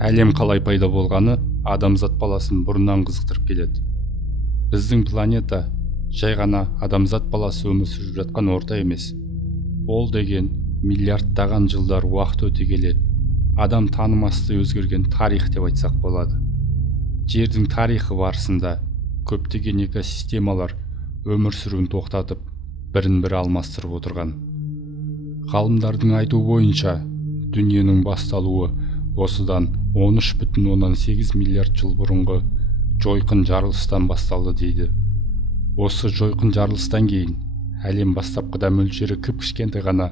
Әлем қалай пайда болғаны адамзат баласын бұрыннан қызықтырып келеді. Біздің планета жай ғана адамзат баласы өмір сүріп жатқан орта емес. Ол деген миллиардтаған жылдар уақыт өте келе адам танымастай өзгерген тарих деп айтсақ болады. Жердің тарихы барысында көптеген экосистемалар өмір сүруін тоқтатып, бірін-бірі алмастырып отырған. Ғалымдардың айтуы бойынша, дүниенің басталуы осыдан 13,8 миллиард жыл бұрынғы жойқын жарылыстан басталды дейді. Осы жойқын жарылыстан кейін әлем бастапқыда мөлшері кіп-кішкентай ғана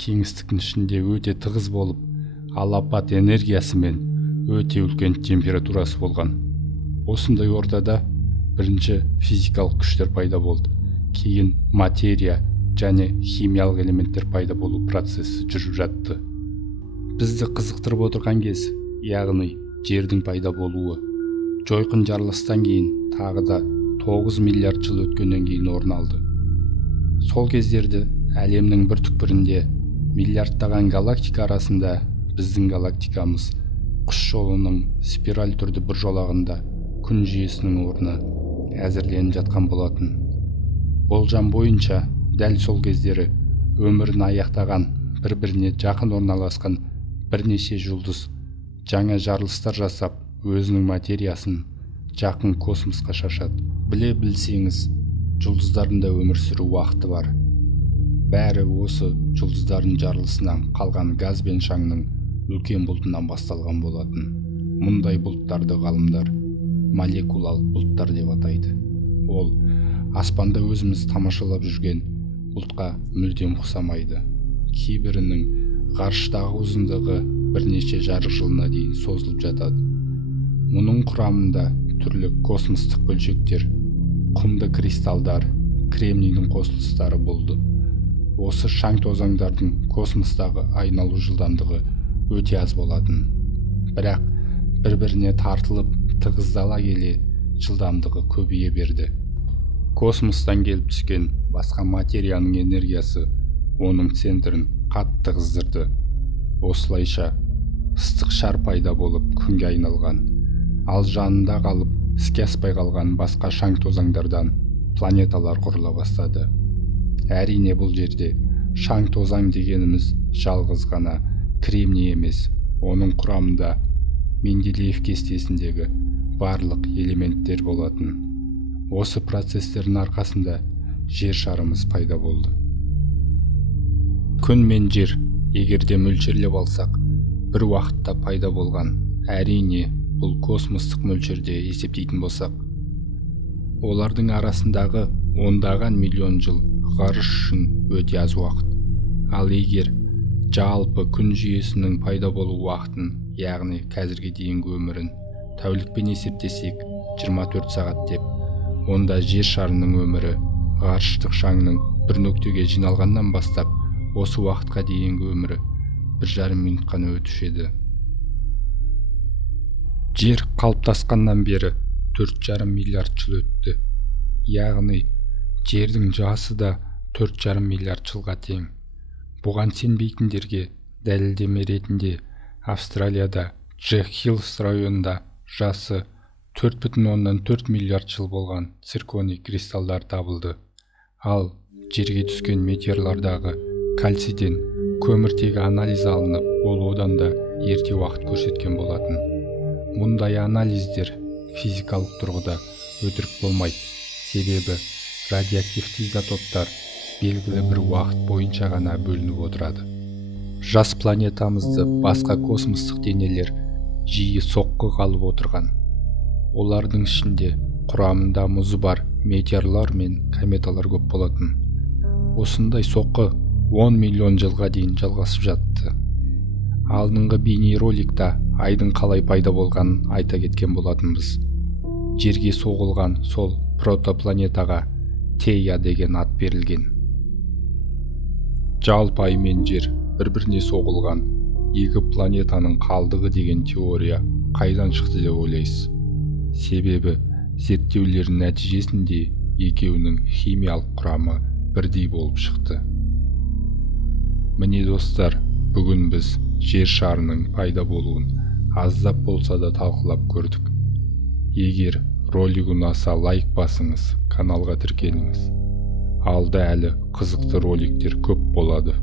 кеңістіктің ішінде өте тығыз болып, алапат энергиясы мен өте үлкен температурасы болған. Осындай ортада бірінші физикалық күштер пайда болды. Кейін материя және химиялық элементтер пайда болу процесі жүріп жатты. Бізді қызықтырып отырған кез, яғни жердің пайда болуы, жойқын жарылыстан кейін тағы да 9 миллиард жыл өткеннен кейін орын алды. Сол кездерде әлемнің бір түкпірінде миллиардтаған галактика арасында біздің галактикамыз құс жолының спираль түрді бір жолағында күн жүйесінің орны әзірленіп жатқан болатын. Болжам бойынша дәл сол кездері өмірін аяқтаған бір-біріне жақын орналасқан бірнеше жұлдыз жаңа жарылыстар жасап, өзінің материясын жақын космосқа шашады. Біле білсеңіз, жұлдыздарында өмір сүру уақыты бар. Бәрі осы жұлдыздардың жарылысынан қалған газ бен шаңның үлкен бұлтынан басталған болатын. Мұндай бұлттарды ғалымдар молекулалық бұлттар деп атайды. Ол аспанда өзіміз тамашалап жүрген бұлтқа мүлдем ұқсамайды. Кейбірінің ғарыштағы ұзындығы бірнеше жарық жылына дейін созылып жатады. Мұның құрамында түрлі космостық бөлшектер, құмды кристалдар, кремнийдің қосылыстары болды. Осы шаң тозаңдардың космостағы айналу жылдамдығы өте аз болатын. Бірақ бір-біріне тартылып тығыздала келе жылдамдығы көбейе берді. Космостан келіп түскен басқа материяның энергиясы оның центрін қатты қыздырды. Осылайша ыстық шар пайда болып күнге айналған. Ал жанында қалып іске аспай қалған басқа шаң тозаңдардан планеталар құрыла бастады. Әрине бұл жерде шаң тозаң дегеніміз жалғыз ғана кремний емес, оның құрамында Менделеев кестесіндегі барлық элементтер болатын. Осы процестердің арқасында жер шарымыз пайда болды. Күн мен жер, егерде мөлшерлеп алсақ, бір уақытта пайда болған. Әрине, бұл космостық мөлшерде есептейтін болсақ, олардың арасындағы ондаған миллион жыл ғарыш үшін өте аз уақыт. Ал егер жалпы күн жүйесінің пайда болу уақытын, яғни қазірге дейінгі өмірін тәулікпен есептесек 24 сағат деп, онда жер шарының өмірі ғарыштық шаңның бір нүктеге жиналғаннан бастап осы уақытқа дейінгі өмірі 1,5 минут қана өтушеді. Жер қалыптасқаннан бері 4,5 миллиард жыл өтті. Яғни жердің жасы да 4,5 миллиард жылға тең. Бұған сенбейтіндерге дәлелдеме ретінде Австралияда Джек Хиллс районында жасы 4,4 миллиард жыл болған цирконий кристалдар табылды. Ал жерге түскен метеорлардағы кальцийден көміртегі анализ алынып, ол одан да ерте уақыт көрсеткен болатын. Мұндай анализдер физикалық тұрғыда өтірік болмайды, себебі радиоактивті изотоптар белгілі бір уақыт бойынша ғана бөлініп отырады. Жас планетамызды басқа космостық денелер жиі соққы қалып отырған. Олардың ішінде құрамында мұзы бар метеорлар мен кометалар көп болатын. Осындай соққы 10 миллион жылға дейін жалғасып жатты. Алдыңғы бейнероликта айдың қалай пайда болғанын айта кеткен болатынбыз. Жерге соғылған сол протопланетаға Тея деген ат берілген. Жалпы ай мен жер бір-біріне соғылған екі планетаның қалдығы деген теория қайдан шықты деп ойлайсыз? Себебі зерттеулердің нәтижесінде екеуінің химиялық құрамы бірдей болып шықты. Міне достар, бүгін біз жер шарының пайда болуын аздап болса да талқылап көрдік. Егер ролик ұнаса лайк басыңыз, каналға тіркеліңіз. Алда әлі қызықты роликтер көп болады.